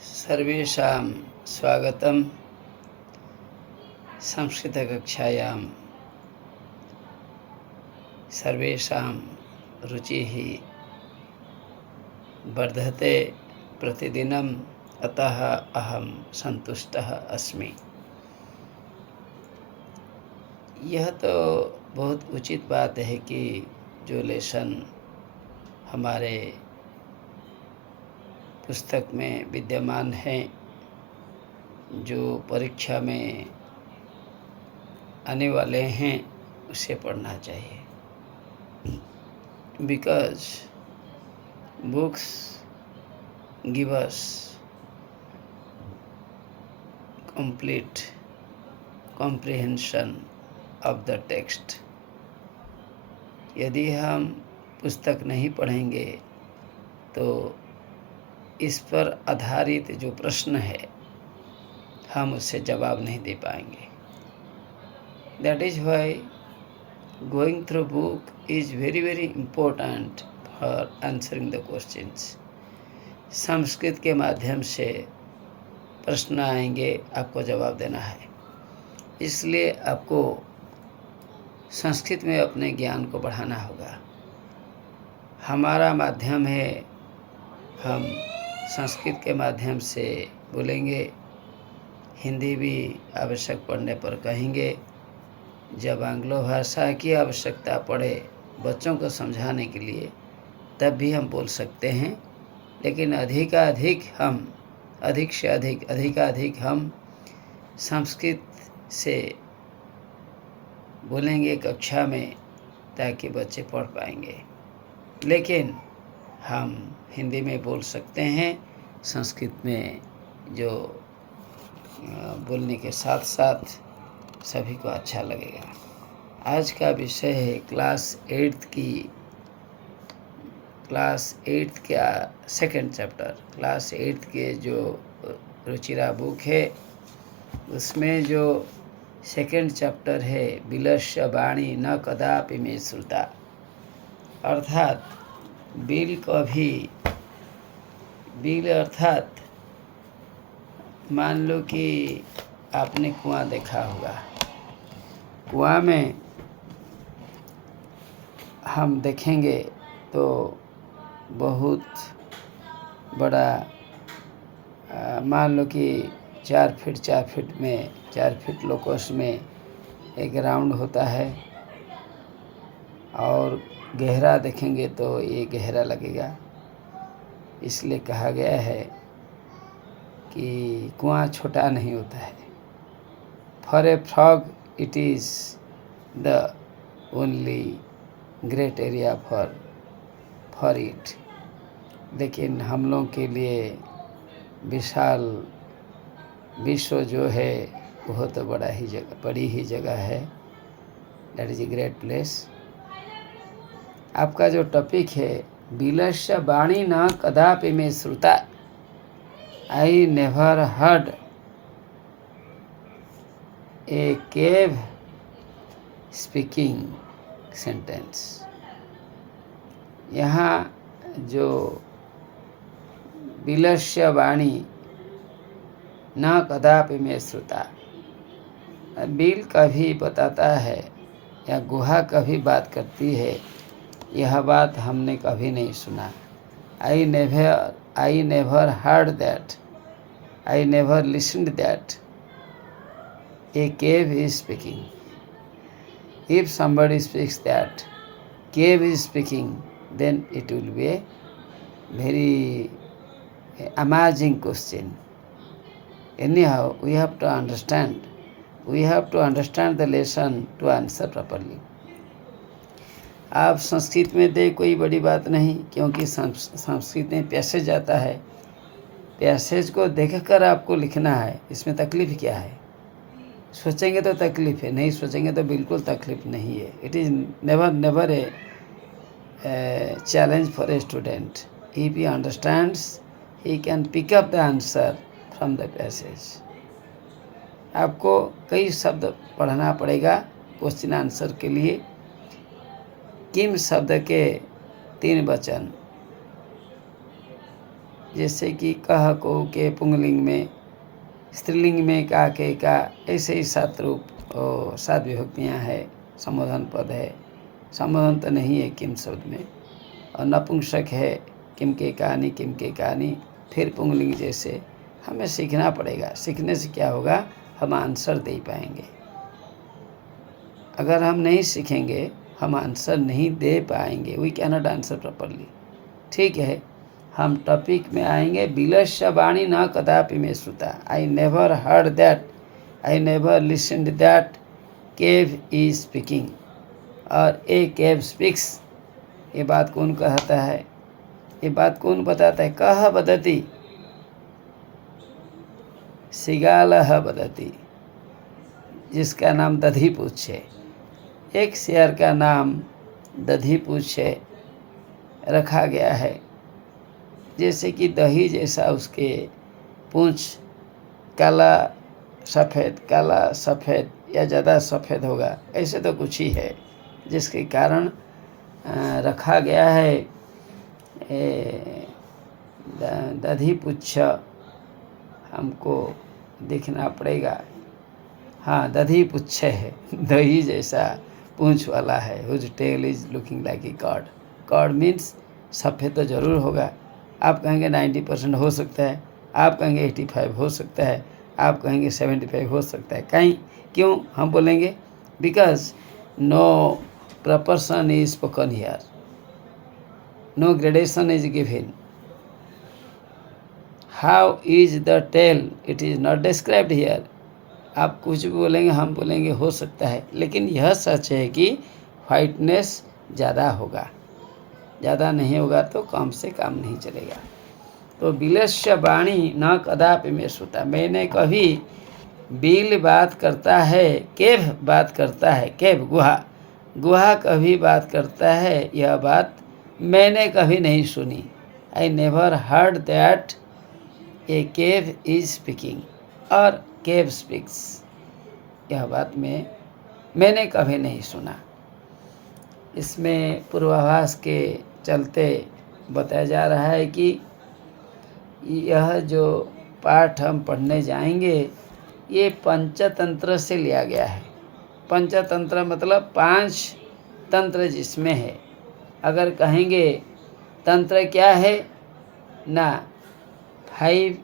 सर्वेषां स्वागतं संस्कृतकक्षायां सर्वेषां रुचिः वर्धते प्रतिदिनम्, अतः अहं सन्तुष्टः अस्मि। यह तो बहुत उचित बात है कि जो लेसन हमारे पुस्तक में विद्यमान हैं, जो परीक्षा में आने वाले हैं, उसे पढ़ना चाहिए। Because books give us complete comprehension of the text। यदि हम पुस्तक नहीं पढ़ेंगे तो इस पर आधारित जो प्रश्न है हम उससे जवाब नहीं दे पाएंगे। That is why going through book is very important for answering the questions। Sanskrit के माध्यम से प्रश्न आएंगे, आपको जवाब देना है, इसलिए आपको संस्कृत में अपने ज्ञान को बढ़ाना होगा। हमारा माध्यम है, हम संस्कृत के माध्यम से बोलेंगे, हिंदी भी आवश्यक पढ़ने पर कहेंगे। जब आंग्लो भाषा की आवश्यकता पड़े बच्चों को समझाने के लिए, तब भी हम बोल सकते हैं, लेकिन अधिकाधिक हम संस्कृत से बोलेंगे कक्षा में, ताकि बच्चे पढ़ पाएंगे। लेकिन हम हिंदी में बोल सकते हैं, संस्कृत में जो बोलने के साथ साथ सभी को अच्छा लगेगा। आज का विषय है क्लास 8 का सेकंड चैप्टर। क्लास 8 के जो रुचिरा बुक है, उसमें जो सेकंड चैप्टर है, बिलस्य वाणी न कदापि मे श्रुता। अर्थात बिल अर्थात मान लो कि आपने कुआं देखा होगा। कुआं में हम देखेंगे तो बहुत बड़ा, मान लो कि 4 फीट लोकोस में एक राउंड होता है, और गहरा देखेंगे तो ये गहरा लगेगा। इसलिए कहा गया है कि कुआं छोटा नहीं होता है। For a frog it is the only great area for it. लेकिन हम लोग के लिए विशाल विश्व जो है, वह तो बड़ी ही जगह है। That is a great place. आपका जो टॉपिक है, बिलस्य वाणी न कदापि मे श्रुता। I never heard a cave speaking sentence. यहाँ जो बिलस्य वाणी न कदापि मे श्रुता, बिल कभी बताता है या गुहा कभी बात करती है, यह बात हमने कभी नहीं सुना। आई never heard that, I never listened that a cave is speaking. If somebody speaks that cave is speaking, then it will be a very amazing question. Anyhow, we have to understand the lesson to answer properly. आप संस्कृत में दे कोई बड़ी बात नहीं, क्योंकि संस्कृत में passage आता है। पैसेज को देखकर आपको लिखना है, इसमें तकलीफ क्या है? सोचेंगे तो तकलीफ है, नहीं सोचेंगे तो बिल्कुल तकलीफ नहीं है। It is never a challenge for a student. If he understands, he can pick up the answer from the passage. आपको कई शब्द पढ़ना पड़ेगा क्वेश्चन आंसर के लिए। किम शब्द के 3 वचन, जैसे कि कह को के पुंगलिंग में, स्त्रीलिंग में का के का, ऐसे ही 7 रूप और 7 विभक्तियाँ है, संबोधन पद है, संबोधन तो नहीं है किम शब्द में, और नपुंसक है किम के कहानी, फिर पुंगलिंग जैसे हमें सीखना पड़ेगा। सीखने से क्या होगा, हम आंसर दे पाएंगे। अगर हम नहीं सीखेंगे हम आंसर नहीं दे पाएंगे, we can not answer properly. ठीक है, हम टॉपिक में आएंगे। बिलस्य वाणी न कदापि में श्रुता, I never heard that, I never listened that cave is speaking, और ए केव स्पीक्स, ये बात कौन कहता है, ये बात कौन बताता है। कह वदति, सिगालह वदति, जिसका नाम दधिपूछ है। एक शेर का नाम दधिपूछ रखा गया है, जैसे कि दही जैसा उसके पूंछ, काला सफ़ेद या ज़्यादा सफ़ेद होगा, ऐसे तो कुछ ही है, जिसके कारण रखा गया है दधिपुच्छ। हमको देखना पड़ेगा। हाँ, दधिपुच्छ है, दही जैसा पूंछ वाला है। Whose tail is looking like a cord. Cord means सफ़ेद तो ज़रूर होगा। आप कहेंगे 90% हो सकता है, आप कहेंगे 85 हो सकता है, आप कहेंगे 75 हो सकता है। क्यों हम बोलेंगे? Because no proportion is spoken here, no gradation is given. How is the tail? It is not described here. आप कुछ भी बोलेंगे, हम बोलेंगे हो सकता है, लेकिन यह सच है कि वाइटनेस ज़्यादा होगा। ज़्यादा नहीं होगा तो काम से काम नहीं चलेगा। तो बिलस्य वाणी न कदापि में श्रुता, मैंने कभी, बिल बात करता है, केव बात करता है, केव गुहा कभी बात करता है, यह बात मैंने कभी नहीं सुनी। आई never heard that a cave is speaking और केव स्पीक्स, यह बात मैंने कभी नहीं सुना। इसमें पूर्वाभास के चलते बताया जा रहा है कि यह जो पाठ हम पढ़ने जाएंगे ये पंचतंत्र से लिया गया है। पंचतंत्र मतलब 5 तंत्र जिसमें है। अगर कहेंगे तंत्र क्या है ना, 5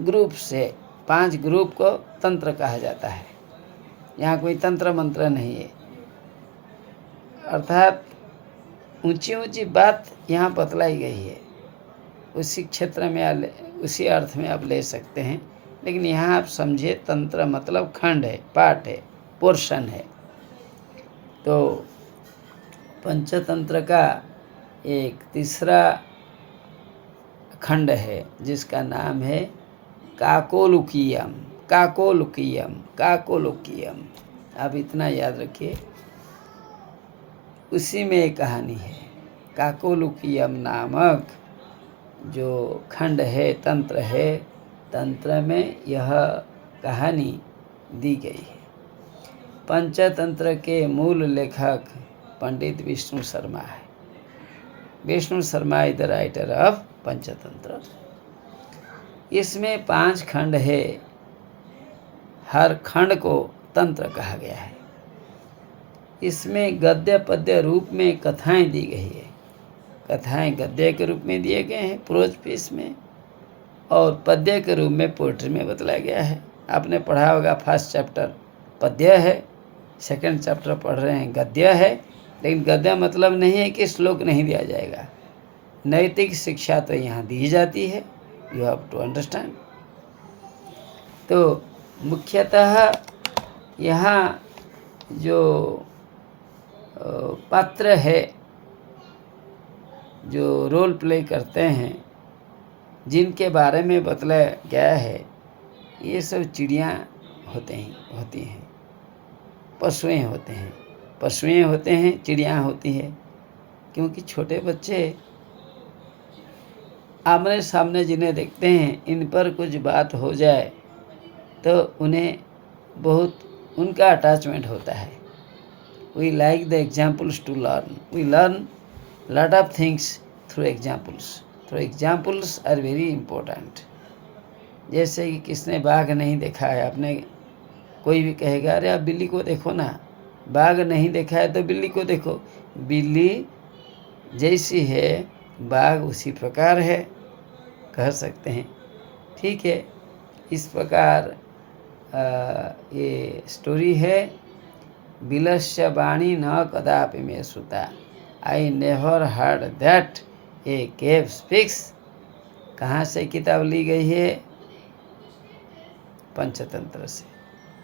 ग्रुप से, 5 ग्रुप को तंत्र कहा जाता है। यहाँ कोई तंत्र मंत्र नहीं है, अर्थात ऊंची ऊंची बात यहाँ बतलाई गई है। उसी क्षेत्र में, उसी अर्थ में आप ले सकते हैं, लेकिन यहाँ आप समझिए तंत्र मतलब खंड है, पाठ है, पोर्शन है। तो पंचतंत्र का एक तीसरा खंड है जिसका नाम है काकोलुकीयम। आप इतना याद रखिए, उसी में एक कहानी है। काकोलुकीयम नामक जो खंड है, तंत्र है, तंत्र में यह कहानी दी गई है। पंचतंत्र के मूल लेखक पंडित विष्णु शर्मा है। Vishnu Sharma is the writer of Panchatantra. इसमें 5 खंड है, हर खंड को तंत्र कहा गया है। इसमें गद्य पद्य रूप में कथाएं दी गई है। कथाएं गद्य के रूप में दिए गए हैं प्रोज पीस में, और पद्य के रूप में पोएट्री में बतलाया गया है। आपने पढ़ा होगा, फर्स्ट चैप्टर पद्य है, सेकंड चैप्टर पढ़ रहे हैं गद्य है। लेकिन गद्य मतलब नहीं है कि श्लोक नहीं दिया जाएगा, नैतिक शिक्षा तो यहाँ दी जाती है, यू हैव टू अंडरस्टैंड। तो मुख्यतः यहाँ जो पात्र है, जो रोल प्ले करते हैं, जिनके बारे में बतलाया गया है, ये सब चिड़ियाँ होती हैं, पशुएं होते हैं, चिड़ियाँ होती हैं। क्योंकि छोटे बच्चे आमने सामने जिन्हें देखते हैं, इन पर कुछ बात हो जाए तो उन्हें बहुत उनका अटैचमेंट होता है। We like the examples to learn, we learn lot of things through examples. तो एग्जाम्पल्स आर वेरी इम्पोर्टेंट। जैसे कि किसने बाघ नहीं देखा है, आपने कोई भी कहेगा अरे आप बिल्ली को देखो ना, बाघ नहीं देखा है तो बिल्ली को देखो। बिल्ली जैसी है बाघ उसी प्रकार है, कह सकते हैं। ठीक है, इस प्रकार ये स्टोरी है। बिलस्य वाणी न कदापि मे श्रुता, I never heard that a cave speaks. कहाँ से किताब ली गई है? पंचतंत्र से।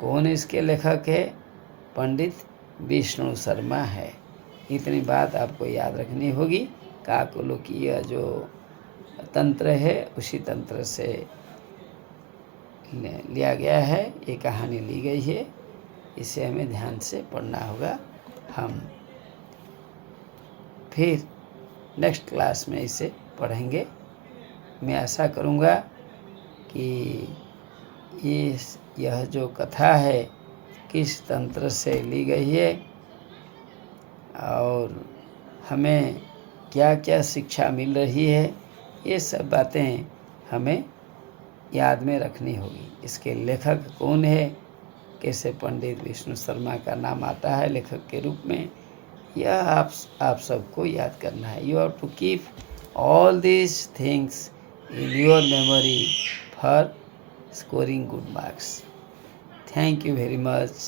कौन इसके लेखक है? पंडित विष्णु शर्मा है। इतनी बात आपको याद रखनी होगी। काकलोकीय जो तंत्र है उसी तंत्र से लिया गया है, ये कहानी ली गई है। इसे हमें ध्यान से पढ़ना होगा। हम फिर नेक्स्ट क्लास में इसे पढ़ेंगे। मैं आशा करूँगा कि यह जो कथा है किस तंत्र से ली गई है और हमें क्या क्या शिक्षा मिल रही है, ये सब बातें हमें याद में रखनी होगी। इसके लेखक कौन है, कैसे पंडित विष्णु शर्मा का नाम आता है लेखक के रूप में, यह आप सबको याद करना है। You have to keep all this things in your memory for scoring good marks. Thank you very much.